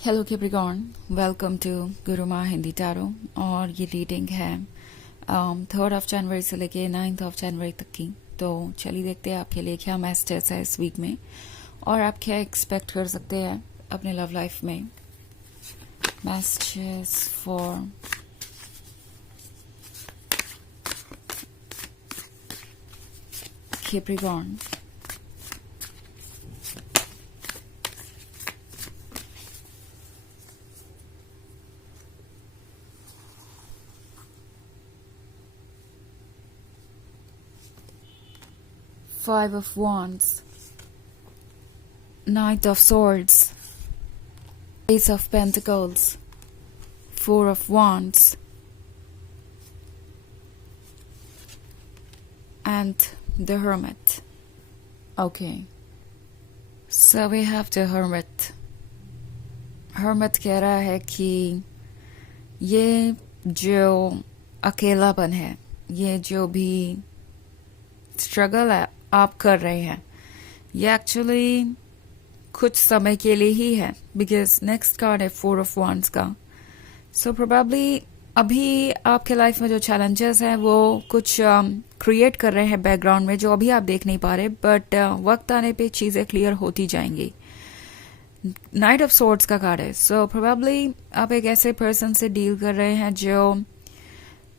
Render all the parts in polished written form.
Hello Capricorn, welcome to गुरु माँ Hindi tarot. और ये रीडिंग है 3 जनवरी से लेके 9 जनवरी तक की। तो चलिए देखते हैं आपके लिए क्या मैसेजेस है इस वीक में और आप क्या एक्सपेक्ट कर सकते हैं अपने लव लाइफ में। Messages for Capricorn। 5 of Wands, Knight of Swords, Ace of Pentacles, 4 of Wands, and the Hermit. Okay, so we have the Hermit. Hermit कह रहा है कि ये जो अकेलापन है, ये जो भी स्ट्रगल है आप कर रहे हैं, ये एक्चुअली कुछ समय के लिए ही है, बिकॉज नेक्स्ट कार्ड है 4 ऑफ वांड्स का। सो प्रोबेबली अभी आपके लाइफ में जो चैलेंजेस हैं वो कुछ क्रिएट कर रहे हैं बैकग्राउंड में, जो अभी आप देख नहीं पा रहे, बट वक्त आने पे चीज़ें क्लियर होती जाएंगी। नाइट ऑफ सोर्ड्स का कार्ड है। सो प्रोबेबली आप एक ऐसे पर्सन से डील कर रहे हैं जो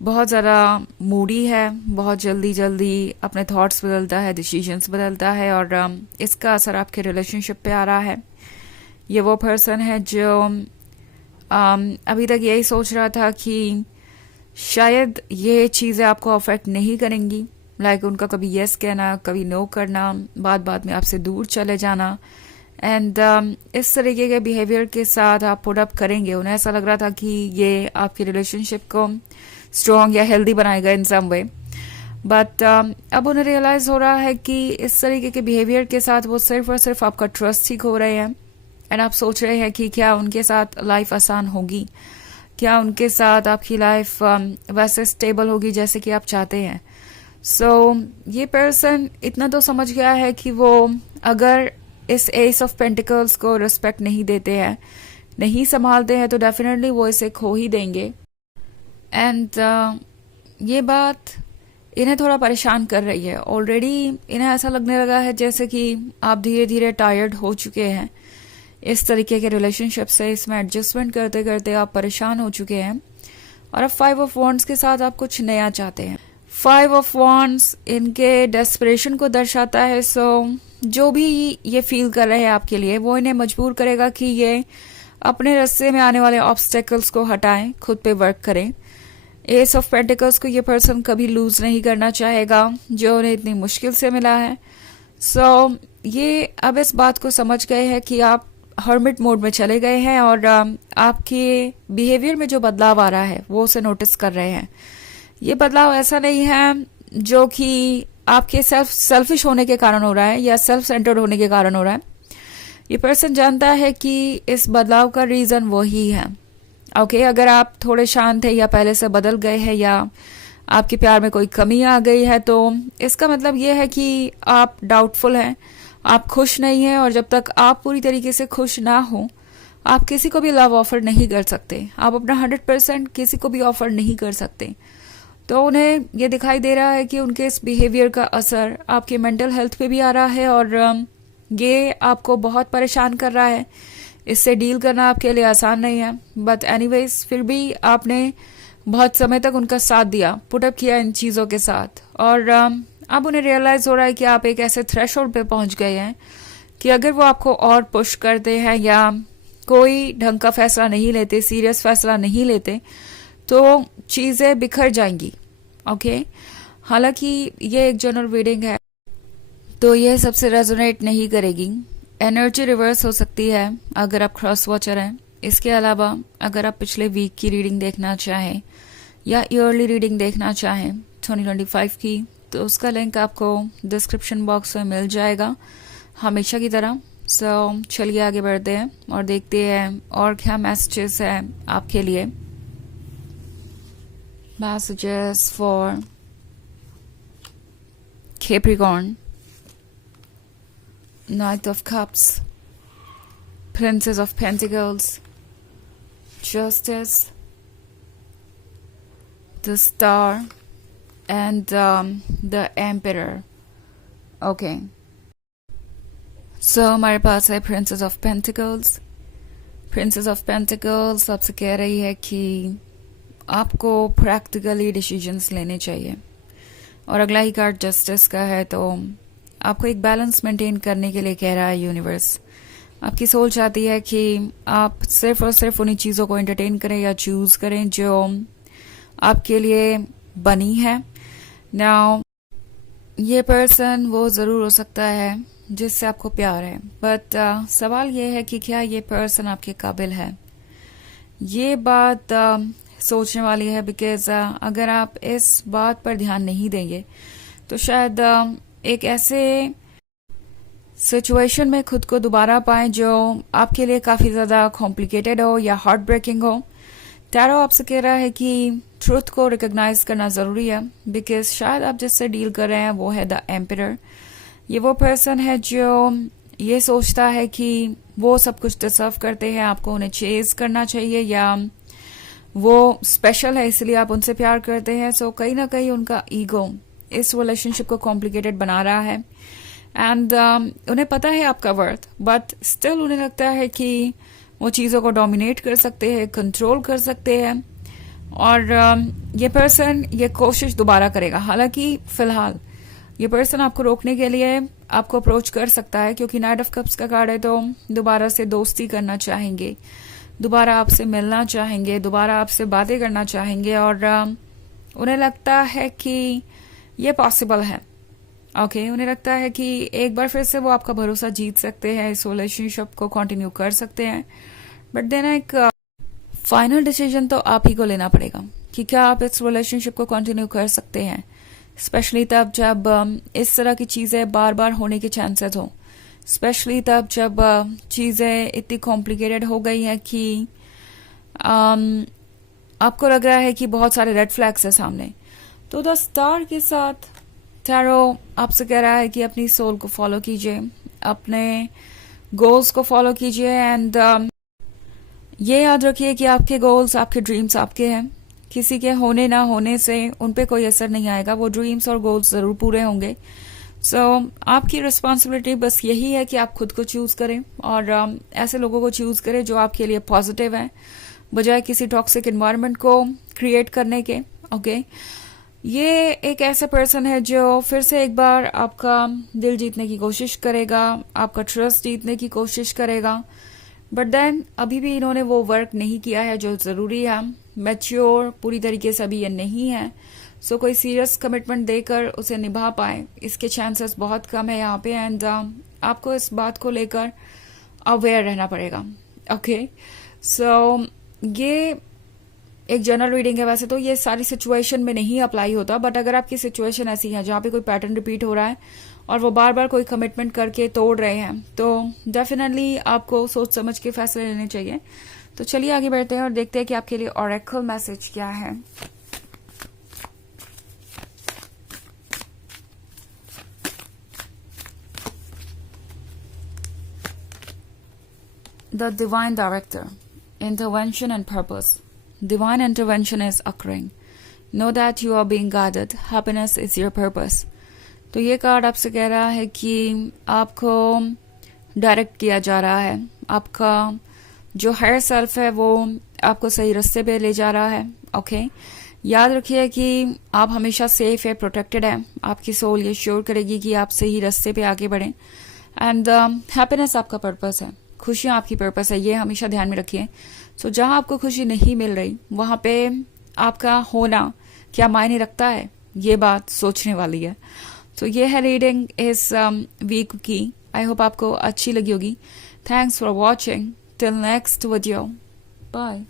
बहुत ज़्यादा मूडी है, बहुत जल्दी जल्दी अपने थॉट्स बदलता है, डिसीजंस बदलता है, और इसका असर आपके रिलेशनशिप पे आ रहा है। ये वो पर्सन है जो अभी तक यही सोच रहा था कि शायद ये चीज़ें आपको अफेक्ट नहीं करेंगी, लाइक उनका कभी यस कहना, कभी नो करना, बाद बाद में आपसे दूर चले जाना, एंड इस तरीके के बिहेवियर के साथ आप पुट अप करेंगे। उन्हें ऐसा लग रहा था कि ये आपकी रिलेशनशिप को स्ट्रॉन्ग या हेल्दी बनाएगा इन सम वे, बट अब उन्हें रियलाइज हो रहा है कि इस तरीके के बिहेवियर के साथ वो सिर्फ और सिर्फ आपका ट्रस्ट ही खो रहे हैं। एंड आप सोच रहे हैं कि क्या उनके साथ लाइफ आसान होगी, क्या उनके साथ आपकी लाइफ वैसे स्टेबल होगी जैसे कि आप चाहते हैं। सो ये पर्सन इतना तो समझ गया है कि वो अगर इस एस ऑफ पेंटिकल्स को रिस्पेक्ट नहीं देते हैं, नहीं संभालते हैं, तो डेफिनेटली वो इसे खो ही देंगे। एंड ये बात इन्हें थोड़ा परेशान कर रही है। ऑलरेडी इन्हें ऐसा लगने लगा है जैसे कि आप धीरे धीरे टायर्ड हो चुके हैं इस तरीके के रिलेशनशिप से, इसमें एडजस्टमेंट करते करते आप परेशान हो चुके हैं, और अब 5 ऑफ वॉन्ड्स के साथ आप कुछ नया चाहते हैं। 5 ऑफ वॉन्ड्स इनके डेस्परेशन को दर्शाता है। सो जो भी ये फील कर रहे हैं आपके लिए, वो इन्हें मजबूर करेगा कि ये अपने रास्ते में आने वाले ऑब्स्टेकल्स को हटाएं, खुद पे वर्क करें। एस ऑफ पेंटिकल्स को ये पर्सन कभी लूज नहीं करना चाहेगा, जो उन्हें इतनी मुश्किल से मिला है। सो ये अब इस बात को समझ गए हैं कि आप हर्मिट मोड में चले गए हैं, और आपके बिहेवियर में जो बदलाव आ रहा है वो उसे नोटिस कर रहे हैं। ये बदलाव ऐसा नहीं है जो कि आपके सेल्फिश होने के कारण हो रहा है या सेल्फ सेंटर्ड होने के कारण हो रहा है। ये पर्सन जानता है कि इस बदलाव का रीज़न वही है। ओके, अगर आप थोड़े शांत है या पहले से बदल गए हैं या आपके प्यार में कोई कमी आ गई है, तो इसका मतलब ये है कि आप डाउटफुल हैं, आप खुश नहीं हैं, और जब तक आप पूरी तरीके से खुश ना हो, आप किसी को भी लव ऑफर नहीं कर सकते, आप अपना 100% किसी को भी ऑफर नहीं कर सकते। तो उन्हें ये दिखाई दे रहा है कि उनके इस बिहेवियर का असर आपके मेंटल हेल्थ पे भी आ रहा है, और ये आपको बहुत परेशान कर रहा है। इससे डील करना आपके लिए आसान नहीं है, बट एनीवेज फिर भी आपने बहुत समय तक उनका साथ दिया, पुटअप किया इन चीज़ों के साथ, और अब उन्हें रियलाइज़ हो रहा है कि आप एक ऐसे थ्रेशोल्ड पे पहुंच गए हैं कि अगर वो आपको और पुश करते हैं या कोई ढंग का फैसला नहीं लेते, सीरियस फैसला नहीं लेते, तो चीज़ें बिखर जाएंगी। ओके, हालांकि ये एक जनरल रीडिंग है तो ये सबसे रेजोनेट नहीं करेगी, एनर्जी रिवर्स हो सकती है अगर आप क्रॉस वॉचर हैं। इसके अलावा अगर आप पिछले वीक की रीडिंग देखना चाहें या ईयरली रीडिंग देखना चाहें 2025 की, तो उसका लिंक आपको डिस्क्रिप्शन बॉक्स में मिल जाएगा हमेशा की तरह। सो चलिए आगे बढ़ते हैं और देखते हैं और क्या मैसेजेस हैं आपके लिए। Messages for Capricorn, Knight of Cups, Princess of Pentacles, Justice, the Star, and the Emperor. Okay. So हमारे पास है Princess of Pentacles. Princess of Pentacles आपसे कह रही है कि आपको प्रैक्टिकली डिसीजंस लेने चाहिए, और अगला ही कार्ड जस्टिस का है, तो आपको एक बैलेंस मेंटेन करने के लिए कह रहा है यूनिवर्स। आपकी सोल चाहती है कि आप सिर्फ और सिर्फ उन्हीं चीज़ों को एंटरटेन करें या चूज़ करें जो आपके लिए बनी है। नाउ ये पर्सन वो ज़रूर हो सकता है जिससे आपको प्यार है, बट सवाल ये है कि क्या ये पर्सन आपके काबिल है। ये बात सोचने वाली है, बिकॉज अगर आप इस बात पर ध्यान नहीं देंगे तो शायद एक ऐसे सिचुएशन में खुद को दोबारा पाएं जो आपके लिए काफ़ी ज़्यादा कॉम्प्लिकेटेड हो या हार्ट ब्रेकिंग हो। टैरो आपसे कह रहा है कि ट्रुथ को रिकॉग्नाइज करना ज़रूरी है, बिकॉज शायद आप जिससे डील कर रहे हैं वो है द एम्परर। ये वो पर्सन है जो ये सोचता है कि वो सब कुछ डिजर्व करते हैं, आपको उन्हें चेज करना चाहिए, या वो स्पेशल है इसलिए आप उनसे प्यार करते हैं। सो कहीं ना कहीं उनका ईगो इस रिलेशनशिप को कॉम्प्लिकेटेड बना रहा है, एंड उन्हें पता है आपका वर्थ, बट स्टिल उन्हें लगता है कि वो चीज़ों को डोमिनेट कर सकते हैं, कंट्रोल कर सकते हैं, और ये पर्सन ये कोशिश दोबारा करेगा। हालांकि फिलहाल ये पर्सन आपको रोकने के लिए आपको अप्रोच कर सकता है, क्योंकि नाइट ऑफ कप्स का कार्ड है, तो दोबारा से दोस्ती करना चाहेंगे, दोबारा आपसे मिलना चाहेंगे, दोबारा आपसे बातें करना चाहेंगे, और उन्हें लगता है कि ये पॉसिबल है। ओके, उन्हें लगता है कि एक बार फिर से वो आपका भरोसा जीत सकते हैं, इस रिलेशनशिप को कंटिन्यू कर सकते हैं, बट देन एक फाइनल डिसीजन तो आप ही को लेना पड़ेगा कि क्या आप इस रिलेशनशिप को कंटिन्यू कर सकते हैं, स्पेशली तब जब इस तरह की चीज़ें बार बार होने के चांसेस हो, स्पेशली तब जब चीज़ें इतनी कॉम्प्लिकेटेड हो गई हैं कि आपको लग रहा है कि बहुत सारे रेड फ्लैग्स है सामने। तो द स्टार के साथ टैरो आपसे कह रहा है कि अपनी सोल को फॉलो कीजिए, अपने गोल्स को फॉलो कीजिए, एंड ये याद रखिए कि आपके गोल्स, आपके ड्रीम्स आपके हैं, किसी के होने ना होने से उन पे कोई असर नहीं आएगा, वो ड्रीम्स और गोल्स ज़रूर पूरे होंगे। सो आपकी रिस्पॉन्सिबिलिटी बस यही है कि आप खुद को चूज़ करें, और ऐसे लोगों को चूज़ करें जो आपके लिए पॉजिटिव हैं, बजाय किसी टॉक्सिक इन्वायरमेंट को क्रिएट करने के। ओके, ये एक ऐसा पर्सन है जो फिर से एक बार आपका दिल जीतने की कोशिश करेगा, आपका ट्रस्ट जीतने की कोशिश करेगा, बट देन अभी भी इन्होंने वो वर्क नहीं किया है जो ज़रूरी है। मैच्योर पूरी तरीके से अभी ये नहीं है, सो कोई सीरियस कमिटमेंट देकर उसे निभा पाए इसके चांसेस बहुत कम है यहाँ पे, एंड आपको इस बात को लेकर अवेयर रहना पड़ेगा। ओके, सो ये एक जनरल रीडिंग है, वैसे तो ये सारी सिचुएशन में नहीं अप्लाई होता, बट अगर आपकी सिचुएशन ऐसी है जहाँ पे कोई पैटर्न रिपीट हो रहा है और वो बार बार कोई कमिटमेंट करके तोड़ रहे हैं, तो डेफिनेटली आपको सोच समझ के फैसले लेने चाहिए। तो चलिए आगे बढ़ते हैं और देखते हैं कि आपके लिए ऑरेकल मैसेज क्या है। The Divine Director, Intervention and Purpose. Divine intervention is occurring. Know that you are being guided. Happiness is your purpose. तो ये कार्ड आपसे कह रहा है कि आपको डायरेक्ट किया जा रहा है, आपका जो हायर सेल्फ है वो आपको सही रास्ते पे ले जा रहा है। ओके, याद रखिए कि आप हमेशा सेफ है, प्रोटेक्टेड है। आपकी सोल ये श्योर करेगी कि आप सही रास्ते पे आगे बढ़ें, एंड हैप्पीनेस आपका पर्पस है, खुशियाँ आपकी पर्पस है, ये हमेशा ध्यान में रखिए। सो जहाँ आपको खुशी नहीं मिल रही वहाँ पे आपका होना क्या मायने रखता है, ये बात सोचने वाली है। तो ये है रीडिंग इस वीक की। आई होप आपको अच्छी लगी होगी। Thanks for watching. Till next video, bye.